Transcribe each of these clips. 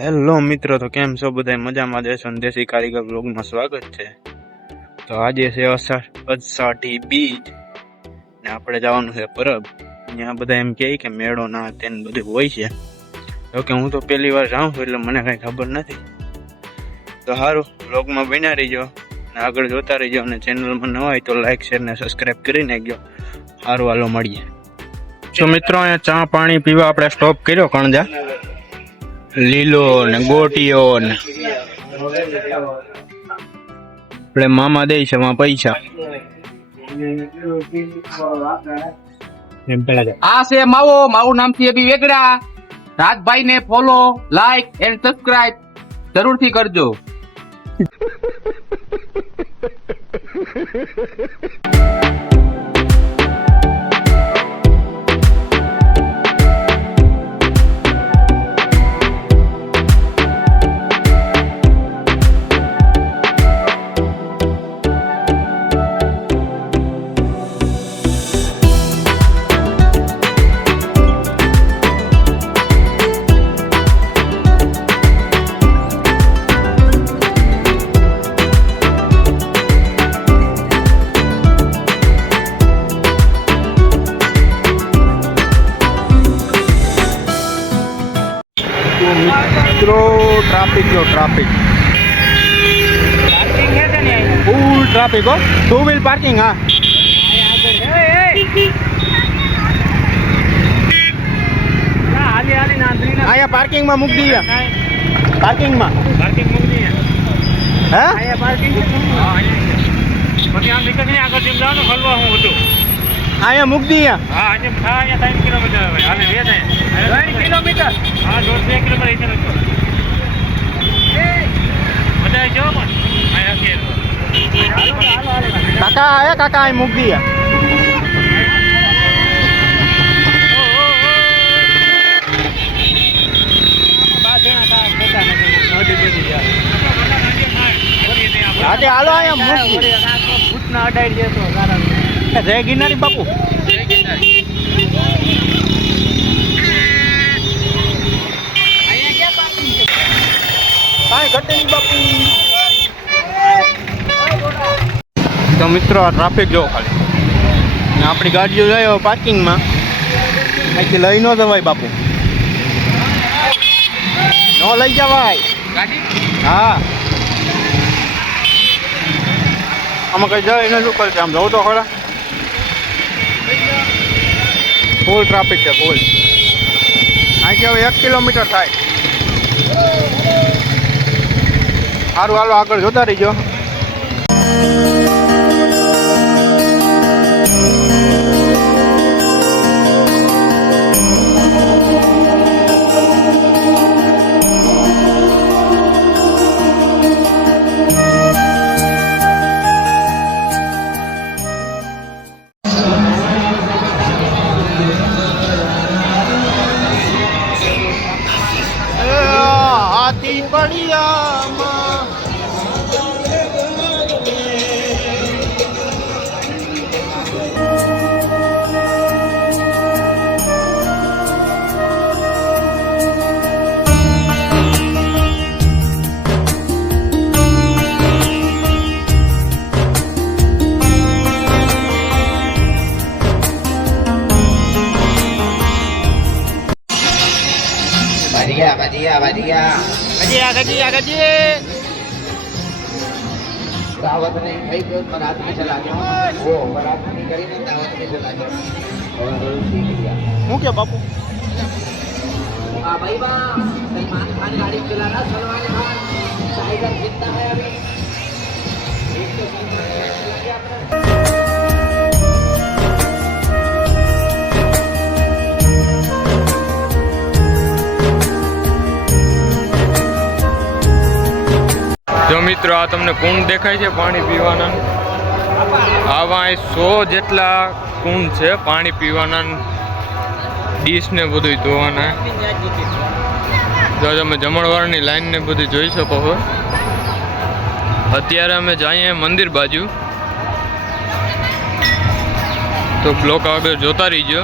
Hello મિત્રો, તો કેમ છો બધા? મજામાં જશો? દેશી કારીગર બ્લોગમાં સ્વાગત છે. તો આજે છે અષાઢી બીજ ને આપણે જવાનું છે પરબ. અહીંયા બધા એમ કહે કે મેળો ના તેને બધું હોય છે. જોકે હું તો પહેલી વાર જાઉં છું એટલે મને કઈ ખબર નથી. તો સારું, બ્લોગમાં બન્યા રહીજો ને આગળ જોતા રહીજો, અને ચેનલમાં ન હોય તો લાઈક શેર ને સબસ્ક્રાઈબ કરી નાખજો. સારું, હાલો મળીએ. તો મિત્રો, અહીંયા ચા પાણી પીવા આપણે સ્ટોપ કર્યો કણજા. લીલો ને ગોટીઓ ને આપણે મામા દે છે એમાં પૈસા. આ છે માવો. મારું નામ છે અભી વેગડા. રાજભાઈ ને ફોલો, લાઈક એન્ડ સબસ્ક્રાઇબ જરૂરથી કરજો. મિત્રો, ટ્રાફિક જો ટ્રાફિક ફૂલ ટ્રાફિક હો. 2 વ્હીલ પાર્કિંગ. હા, અહીંયા પાર્કિંગમાં મૂકી દઈએ. પાર્કિંગમાં હે અહીંયા મૂકી દઈએ. 3 કાકા આયા, કાકા અહીં મૂકી દઈએ. આજે હાલો અહીંયા મૂકી. જય ગિરનારી બાપુ. તો મિત્રો, આ ટ્રાફિક જોવો ખાલી. ને આપણી ગાડીઓ જાય પાર્કિંગમાં. અહીંથી લઈ ન જવાય બાપુ, ન લઈ જવાય ગાડી. હા, આમાં કઈ જાય એને શું કરશે? આમ જવું તો ખરા. ફૂલ ટ્રાફિક છે, ફૂલ. અહીંથી હવે 1 કિલોમીટર થાય. સારું, હાલો આગળ જોતા રહીજો. હાથી પડિયામાં दावत नहीं खाई तो बारात में चला गया. वो बारात नहीं करी ना, दावत में चला गया और सीख लिया. શું કે બાપુ? हाँ भाई बा, सलमान खान गाड़ी चला रहा. सलमान खान टाइगर जिंदा है अभी. एक तो चला गया अपना. જો મિત્રો, આ તમને કુંડ દેખાય છે પાણી પીવાના. આવા 100 જેટલા કુંડ છે પાણી પીવાના, ડીશ ને બધું ધોવાના. જો તમે જમણવારની લાઈન ને બધું જોઈ શકો છો. અત્યારે અમે જઈએ મંદિર બાજુ, તો બ્લોક આગળ જોતા રહીજો.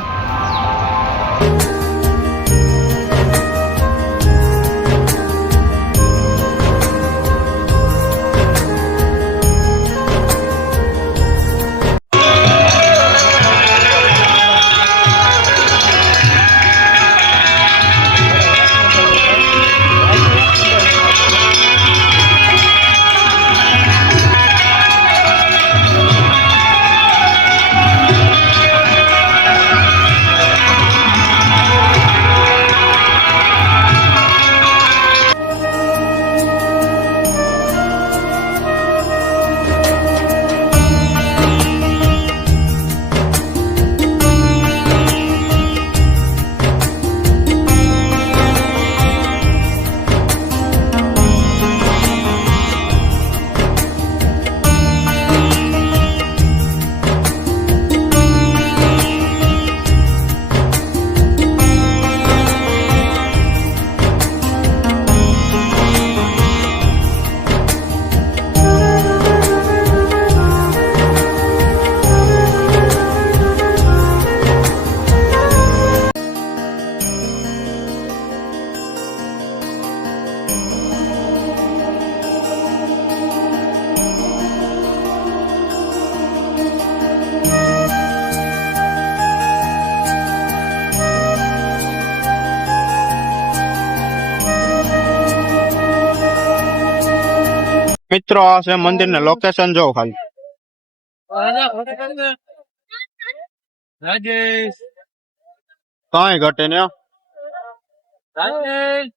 મિત્રો આ છે મંદિર ને લોકેશન જો ખાલી રાજેશ કઈ ઘટે ને રાજેશ